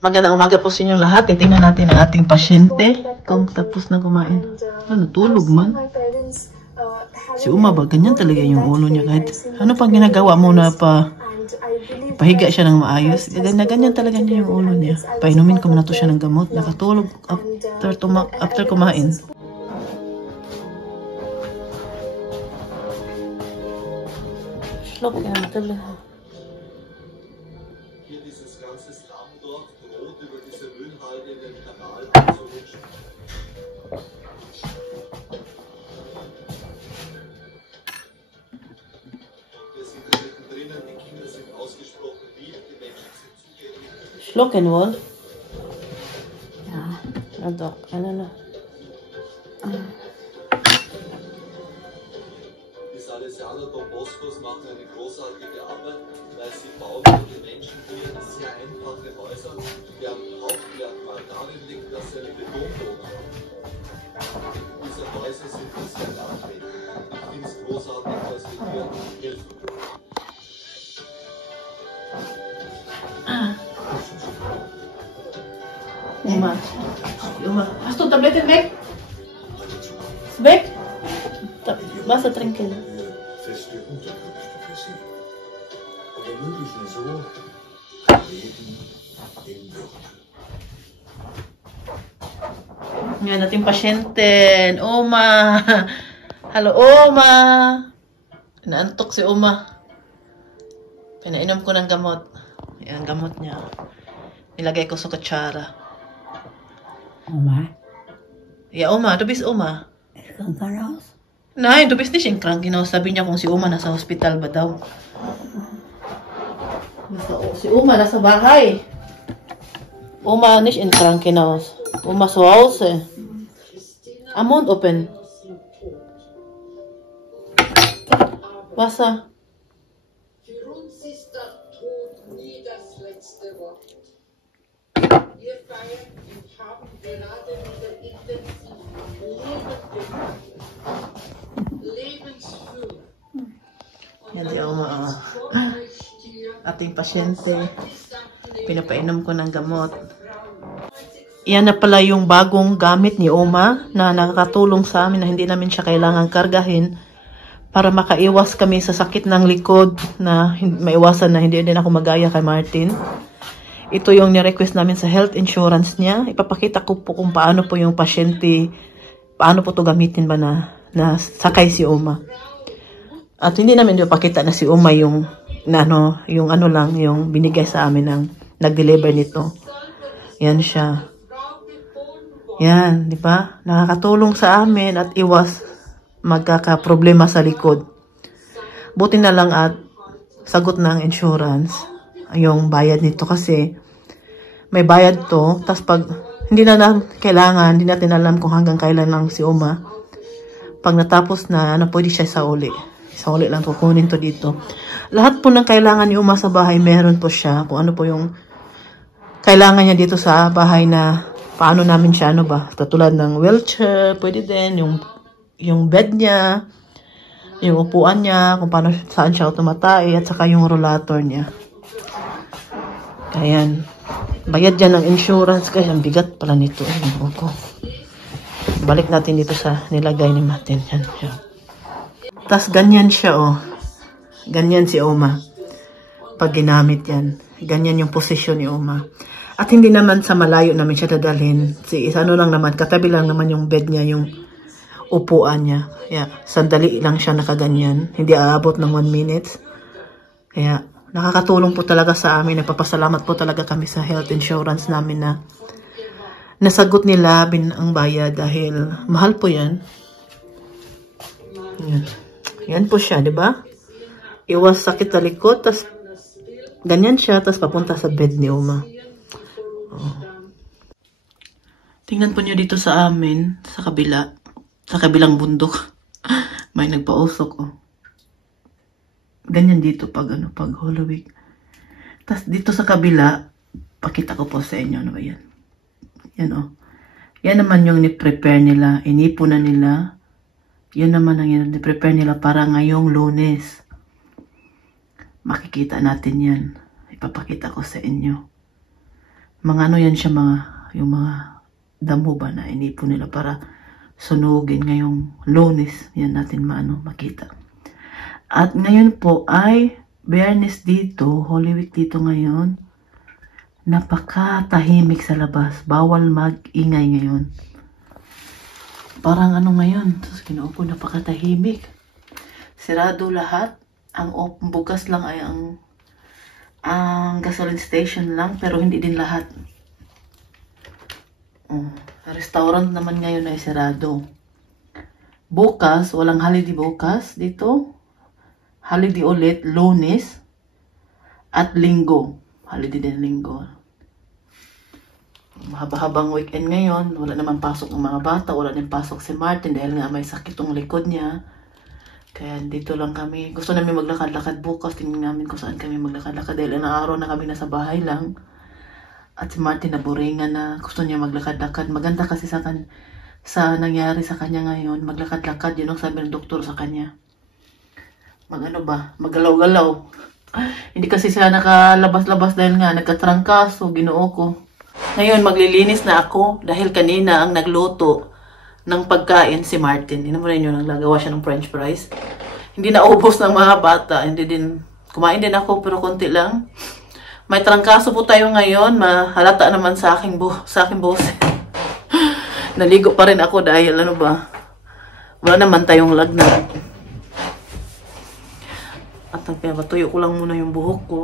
Magandang umaga po sa inyong lahat. Tingnan natin ang ating pasyente kung tapos na kumain. Natulog man. Si Uma ba? Ganyan talaga yung ulo niya. Kahit ano pang ginagawa mo na pahiga siya ng maayos. Ganyan talaga niya yung ulo niya. Painumin ko muna to siya ng gamot. Nakatulog after kumain. Look, Schlucken wohl? Ja. Na doch, eine. Die Salesianer Don Boscos machen eine großartige Arbeit, weil sie bauen für die Menschen hier sehr einfache Häuser. Der Hauptmerkmal darin liegt, dass sie einen Betonboden haben. Diese Häuser sind sehr nachhaltig. Ich finde es großartig, dass wir hier helfen. Uma, hast du Tabletten weg? Weg? Wasser trinken. Feste Unterkünfte für sie. Und ermöglichen so Leben in Würde. Yan ating pasyente. Uma. Hello, Uma. Naantok si Uma. Pinainom ko ng gamot. Yan, gamot niya. Nilagay ko sa kutsara. Oma? Ja, Oma, du bist Oma. Ist Krankenhaus? Nein, du bist nicht im Krankenhaus. Sabi niya kung si Oma nasa hospital ba daw. Si Oma nasa bahay. Oma nicht im Krankenhaus. Oma zu Hause. Am Mund open. Wasser. Für uns ist der Tod nie das letzte Wort. Wir feiern und haben gerade wieder intensiv Leben gemacht. Lebensführung. Yan si Oma. Ating pasyente. Pinapainom ko ng gamot. Yan na pala yung bagong gamit ni Oma na nakakatulong sa amin na hindi namin siya kailangang kargahin para makaiwas kami sa sakit ng likod na maiwasan na hindi din ako magaya kay Martin. Ito yung ni-request namin sa health insurance niya. Ipapakita ko po kung paano po yung pasyente, paano po to gamitin ba na sakay si Oma. At hindi namin ipapakita na si Oma yung binigay sa amin ng nag-deliver nito. Yan siya. Yan, di ba? Nakakatulong sa amin at iwas magkakaproblema sa likod. Buti na lang at sagot ng insurance yung bayad nito kasi may bayad to. Tapos pag hindi natin alam kung hanggang kailan lang si Oma. Pag natapos na, pwede siya sa uli. Sa uli lang kukunin to dito. Lahat po ng kailangan ni Oma sa bahay, meron po siya. Kung ano po yung kailangan niya dito sa bahay na paano namin siya, katulad ng wheelchair, pwede din, yung bed niya, yung upuan niya, kung paano, saan siya tumatay, at saka yung rollator niya. Ayan. Bayad dyan ng insurance, kaya ang bigat pala nito. Balik natin dito sa nilagay ni Martin. Yan. Tapos ganyan siya, Ganyan si Oma. Pag ginamit yan. Ganyan yung posisyon ni Oma. At hindi naman sa malayo namin siya dadalhin. Katabi lang naman yung bed niya, yung upuan niya. Kaya, sandali lang siya nakaganyan. Hindi aabot ng 1 minute. Kaya, nakakatulong po talaga sa amin. Nagpapasalamat po talaga kami sa health insurance namin na nasagot nila ang bayad dahil mahal po yan. Yan po siya, di ba? Iwas sakit sa likod, tas ganyan siya, tas papunta sa bed ni Oma. Tingnan po nyo dito sa amin, sa kabilang bundok. May nagpausok, Ganyan dito pag Holy Week. Tas dito sa kabila, pakita ko po sa inyo, ano ba yan? Yan, Yan naman yung ni-prepare nila, inipon na nila. Yan naman ang ni-prepare nila para ngayong Lunes. Makikita natin yan. Ipapakita ko sa inyo. Mga ano yan siya, yung mga damo ba na inipon nila para sunugin ngayong Lunes. Yan natin makita. At ngayon po ay Biyernes dito, Holy Week dito ngayon. Napakatahimik sa labas. Bawal mag-ingay ngayon. Parang ano ngayon, tapos kinuupo, napakatahimik. Sirado lahat. Ang bukas lang ay ang gasoline station lang, pero hindi din lahat. Restaurant naman ngayon ay sirado. Bukas, walang holiday bukas dito. Holiday ulit, Lunes at Linggo. Holiday din Linggo. Mahaba-habang weekend ngayon. Wala naman pasok ng mga bata. Wala din pasok si Martin dahil nga may sakit ang likod niya. Kaya dito lang kami. Gusto namin maglakad-lakad bukas. Tingnan namin kung saan kami maglakad-lakad. Dahil ilang araw na kami nasa bahay lang. At si Martin naburingan na. Gusto niya maglakad-lakad. Maganda kasi sa nangyari sa kanya ngayon. Maglakad-lakad. Yun ang sabi ng doktor sa kanya. Magalaw-galaw. Hindi kasi siya nakalabas-labas dahil nga nagkatrangkaso. Ginoo ko. Ngayon maglilinis na ako dahil kanina ang nagluto ng pagkain si Martin. Hindi mo rin yun, naglagawa siya ng french fries. Hindi naubos ng mga bata. Kumain din ako pero konti lang. May trangkaso po tayo ngayon. Mahalata naman sa aking boss. Naligo pa rin ako dahil wala naman tayong lagnat. At patuyo ko lang muna yung buhok ko.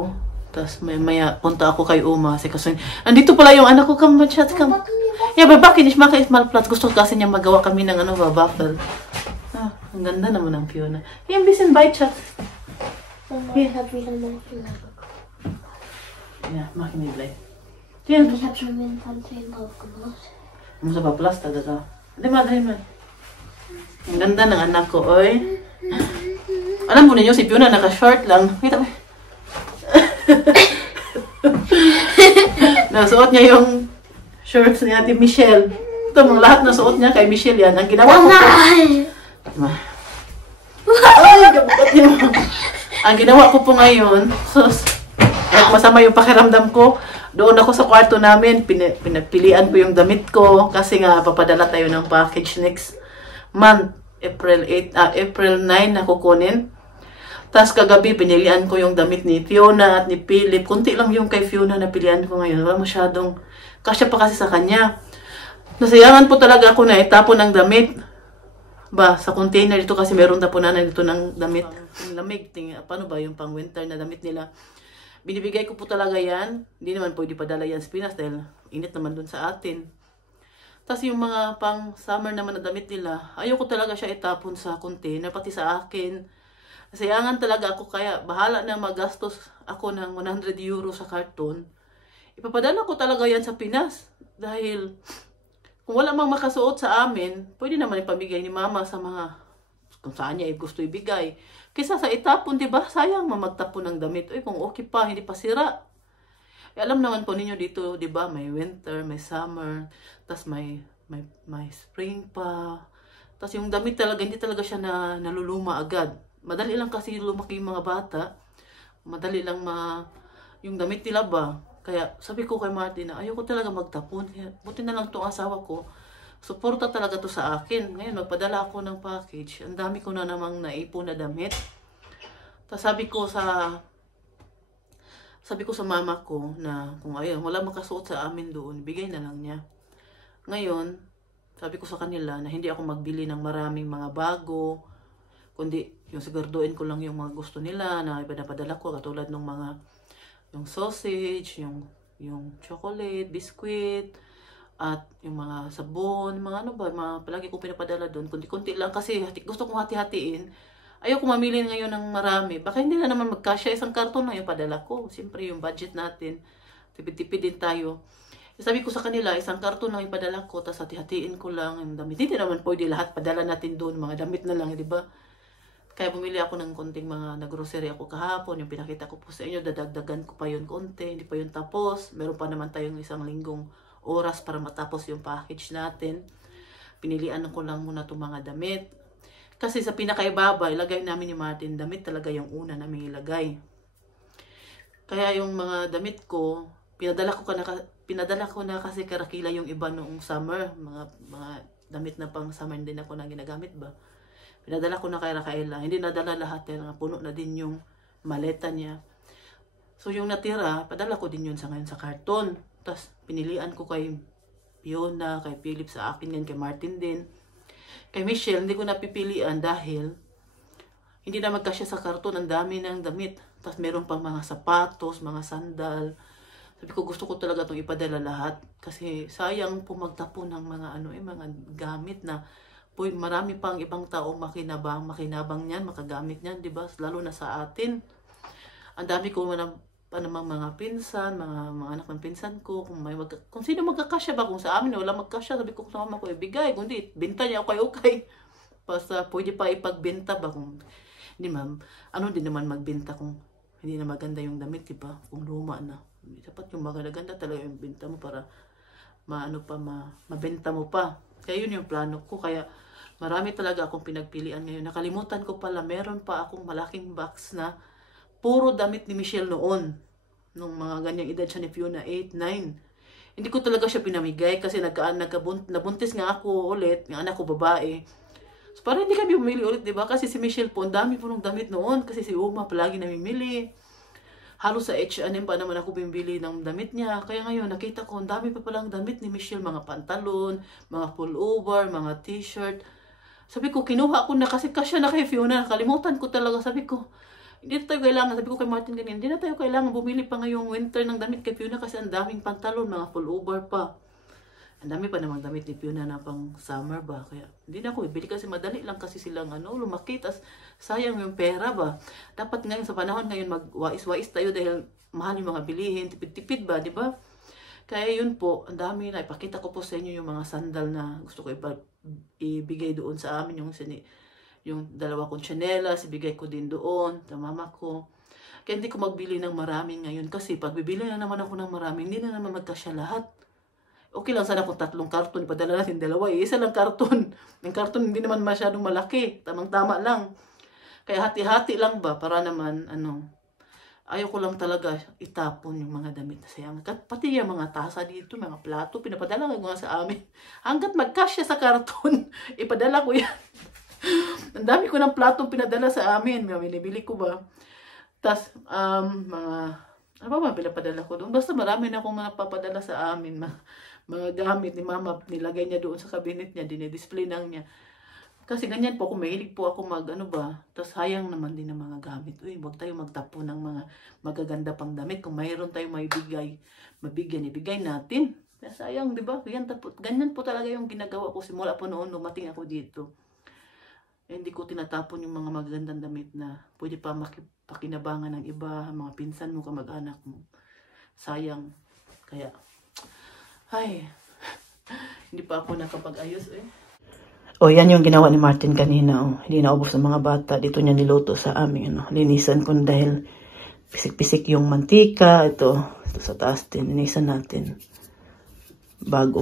Tapos maya punta ako kay Uma. Kasi andito pala yung anak ko. Come, chat, come. Yeah, babakin. Ishmaka ismal plat. Gusto kasi niya magawa kami ng baffle. Ang ganda naman ng Fiona. Yan, bisin bye, chat. Ich habe wieder meine Finger bekommen. Ja, mach ich nicht gleich. Yan. Ich habe schon wieder ein Zähne drauf gemacht. Muss aber Plaster da. Di ba. Ang ganda ng anak ko, oy. Alam mo ninyo, si Fiona naka-short lang. Kita ba? Nasuot niya yung shorts ni Ate Michelle. Ito, mga lahat nasuot niya kay Michelle yan. Ang ginawa ko po. Ay, kabukat niya. Ang ginawa ko po ngayon, kahit masama yung pakiramdam ko, doon ako sa kwarto namin, pinagpilian ko yung damit ko kasi nga papadala tayo ng package next month, April 9 na kukunin. Tapos kagabi, pinilian ko yung damit ni Fiona at ni Philip. Kunti lang yung kay Fiona na pilian ko ngayon. Wala masyadong kasya pa kasi sa kanya. Nasayangan po talaga ako na itapon ng damit. Sa container dito kasi meron tapunan dito ng damit. Yung lamig, paano ba yung pang winter na damit nila? Binibigay ko po talaga yan. Hindi naman pwede padala yan sa Pinas dahil init naman dun sa atin. Tapos yung mga pang summer naman na damit nila, ayoko talaga siya itapon sa container, pati sa akin. Sayangan talaga ako kaya bahala na magastos ako ng 100 euro sa karton. Ipapadala ko talaga yan sa Pinas. Dahil kung wala mang makasuot sa amin, pwede naman ipamigay ni Mama sa mga kung saan niya gusto ibigay. Kaysa sa itapon, diba? Sayang magtapon ng damit. Uy, kung okay pa, hindi pa sira. Alam naman po ninyo dito, diba? May winter, may summer, tas may spring pa. Tas yung damit talaga, hindi talaga siya naluluma agad. Madali lang kasi lumaki yung mga bata. Madali lang yung damit nila ba. Kaya sabi ko kay Martin na ayoko talaga magtapon. Kaya buti na lang itong asawa ko. Suporta talaga to sa akin. Ngayon magpadala ako ng package. Ang dami ko na namang naipon na damit. Tapos sabi ko sa mama ko na kung ayun, wala makasuot sa amin doon, bigay na lang niya. Ngayon, sabi ko sa kanila na hindi ako magbili ng maraming mga bago. Kundi yung siguraduhin ko lang yung mga gusto nila na ipadapadala ko katulad ng mga yung sausage, yung chocolate, biscuit, at yung mga sabon, mga palagi ko pinapadala doon. Kunti-kunti lang kasi gusto kong hati-hatiin. Ayoko mamili ngayon ng marami. Baka hindi na naman magkasya, isang karton lang yung padala ko. Siyempre yung budget natin, tipid-tipid din tayo. Sabi ko sa kanila, isang karton lang yung padala ko, tapos hati-hatiin ko lang yung damit. Hindi naman pwede lahat padala natin doon, mga damit na lang, di ba? Kaya bumili ako ng konting mga nag-grocery ako kahapon. Yung pinakita ko po sa inyo, dadagdagan ko pa yun konti. Hindi pa yun tapos. Meron pa naman tayong isang linggong oras para matapos yung package natin. Pinilian ko lang muna itong mga damit. Kasi sa pinakaibaba, ilagay namin ni Martin, damit talaga yung una namin ilagay. Kaya yung mga damit ko, pinadala ko pinadala ko na kasi karakila yung iba noong summer. Mga damit na pang summer din ako na ginagamit ba. Pinadala ko na kay Rafaela. Hindi nadala lahat. Puno na din yung maleta niya. So yung natira, padala ko din yun sa ngayon sa karton. Tapos pinilian ko kay Fiona, kay Philip sa akin yan, kay Martin din. Kay Michelle, hindi ko napipilian dahil hindi na magkasya sa karton. Ang dami ng damit. Tapos meron pang mga sapatos, mga sandal. Sabi ko, gusto ko talaga itong ipadala lahat. Kasi sayang po magtapon ng mga mga gamit na marami pang ibang tao makinabang niyan, makagamit niyan, di ba? Lalo na sa atin. Ang dami ko namang mga pinsan, mga anak ng pinsan ko, kung sino magkakasya ba, kung sa amin wala magkasya, sabi ko sa mama ko, ibigay, kundi binta niya okay. Basta pwede pa ipagbenta ba, kung hindi ma'am, din naman magbenta kung hindi na maganda yung damit, di ba? Kung luma na. Dapat yung maganda talaga yung binta mo para mabenta mo pa. Kaya yun yung plano ko, kaya marami talaga akong pinagpilian ngayon. Nakalimutan ko pala, meron pa akong malaking box na puro damit ni Michelle noon. Nung mga ganyang edad siya ni Fiona, 8, 9. Hindi ko talaga siya pinamigay kasi nabuntis nga ako ulit, yung anak ko babae. So parang hindi kami bumili ulit, diba? Kasi si Michelle po, ang dami po ng damit noon. Kasi si Uma palagi namimili. Halos sa H&M pa naman ako bumili ng damit niya. Kaya ngayon, nakita ko, ang dami pa palang damit ni Michelle. Mga pantalon, mga pullover, mga t-shirt. Sabi ko, kinuha ko na kasi kasya na kay Fiona. Nakalimutan ko talaga. Sabi ko, hindi na tayo kailangan. Sabi ko kay Martin ganyan, hindi na tayo kailangan bumili pa ngayong winter ng damit kay Fiona kasi ang daming pantalon, mga pullover pa. Ang dami pa namang damit ni Fiona na pang summer ba. Kaya hindi na ako ibili kasi madali lang kasi silang lumaki. Tas sayang yung pera ba. Dapat ngayon sa panahon ngayon magwais-wais tayo dahil mahal yung mga bilihin. Tipid-tipid ba, di ba? Kaya yun po, ang dami na. Ipakita ko po sa inyo yung mga sandal na gusto ko ibigay doon sa amin. Yung dalawa kong tsinelas, ibigay ko din doon sa mama ko. Kaya hindi ko magbili ng marami ngayon. Kasi pag bibili na naman ako ng marami, hindi na naman magkasya lahat. Okay lang sana kung 3 karton, ipadala natin 2. Isa lang karton. Yung karton hindi naman masyadong malaki. Tamang-tama lang. Kaya hati-hati lang ba para naman, ayaw ko lang talaga itapon yung mga damit na sayang. Pati yung mga tasa dito, mga plato, pinapadala ko nga sa amin. Hanggat magkasya sa karton, ipadala ko yan. Ang dami ko ng plato pinadala sa amin. Binibili ko ba? Tapos, pinapadala ko doon? Basta marami na akong napapadala sa amin. Mga gamit ni mama, nilagay niya doon sa cabinet niya, dinidisplay lang niya. Kasi ganyan po, kung mahilig po ako tapos sayang naman din ng mga gamit. Uy, huwag tayo magtapo ng mga magaganda pang damit. Kung mayroon tayo ibigay natin. Kaya sayang, di ba? Ganyan po talaga yung ginagawa ko simula po noon lumating ako dito. Hindi ko tinatapon yung mga magagandang damit na pwede pa pakinabangan ng iba, mga pinsan mo, kamag-anak mo. Sayang. Kaya, hindi pa ako nakapag-ayos O, yan yung ginawa ni Martin kanina. Hindi naubos ng mga bata. Dito niya niluto sa amin. Linisan ko dahil pisik-pisik yung mantika. Ito sa taas din. Linisan natin. Bago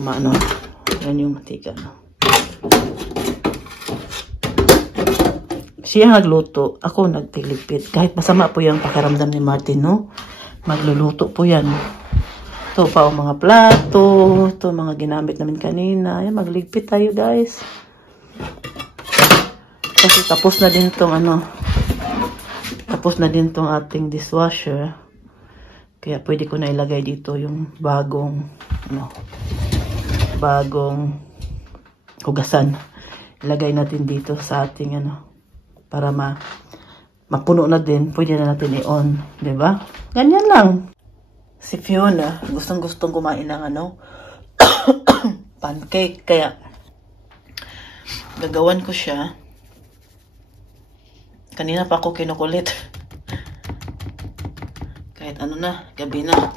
yan yung mantika. Siya nagluto. Ako nagpilipit. Kahit masama po yung pakiramdam ni Martin, magluluto po yan. Ito pa ang mga plato. Ito mga ginamit namin kanina. Yan, magligpit tayo guys. Kasi tapos na din tong ating dishwasher. Kaya pwede ko na ilagay dito yung bagong hugasan. Ilagay natin dito sa ating para mapuno na din. Pwede na natin i-on, 'di ba? Ganyan lang. Si Fiona, gustong-gustong kumain ng pancake. Kaya gagawan ko siya. Kanina pa ako kinukulit. Kahit gabi na.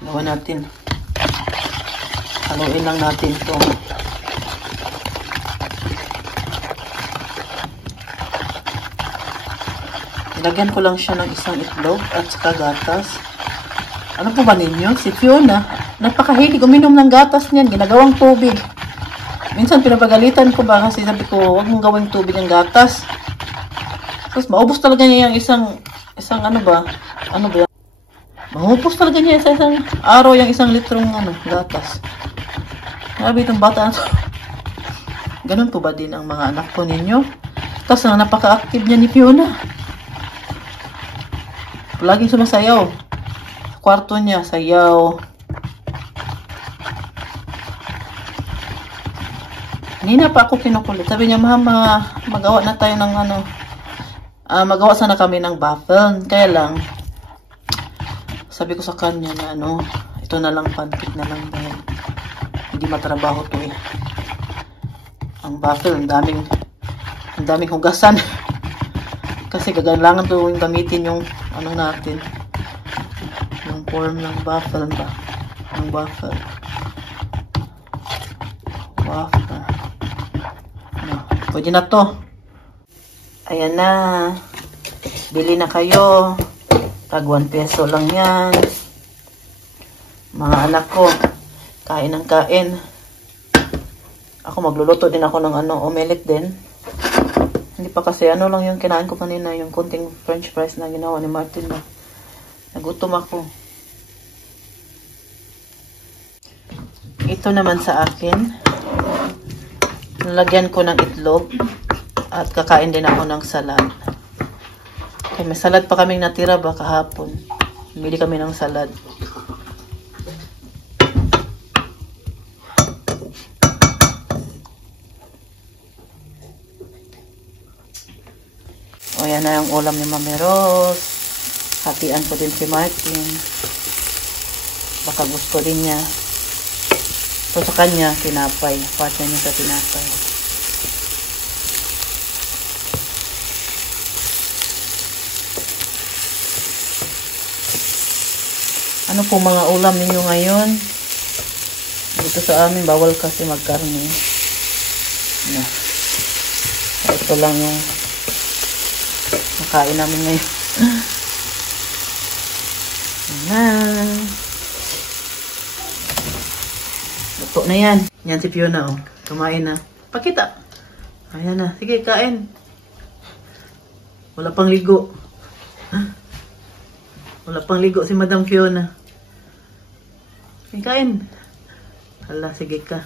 Gawa natin. Haluin lang natin ito. Lagyan ko lang siya ng isang itlog at saka gatas. Ano po ba ninyo? Si Fiona, napakahilig uminom ng gatas niyan. Ginagawang tubig. Minsan pinapagalitan ko ba kasi sabi ko, huwag mong gawing tubig ang gatas. Tapos maubos talaga niya yung isang Mahupos talaga niya sa isang araw yung 1 litrong gatas. Grabe itong bata na to. Ganun po ba din ang mga anak ko ninyo? Tapos napaka-active niya ni Fiona. Laging sumasayaw. Sa kwarto niya, sayaw. Hindi na pa ako kinukulit. Sabi niya, Mama, magawa na tayo ng magawa sana kami ng waffle. Kaya lang, sabi ko sa kanya na ito na lang, pancake na lang dahil hindi matrabaho to eh. Ang waffle, ang daming hugasan. Kasi kailangan to yung gamitin yung natin. Yung form ng waffle ba? Ng waffle. Waffle. Pwede na to. Ayan na. Bili na kayo. Tag 1 peso lang yan. Mga anak ko, kain ng kain. Ako magluluto din ako ng omelette din. Hindi pa kasi lang yung kinain ko kanina, yung kunting french fries na ginawa ni Martin na. Nagutom ako. Ito naman sa akin. Lagyan ko ng itlog at kakain din ako ng salad. Okay, may salad pa kaming natira ba kahapon. Bili kami ng salad. O yan na yung ulam ni Mami Rose. Hatian ko din si Martin. Baka gusto din niya. So sa kanya, tinapay. Partner niya sa tinapay. Ano po mga ulam ninyo ngayon? Dito sa amin, bawal kasi magkarne. Ito lang yung nakain namin ngayon. Luto na yan. Yan si Fiona, oh. Kumain na. Pakita. Ayan na. Sige, kain. Wala pang ligo. Wala pang ligo si Madam Fiona. Kain. Hala, sige ka.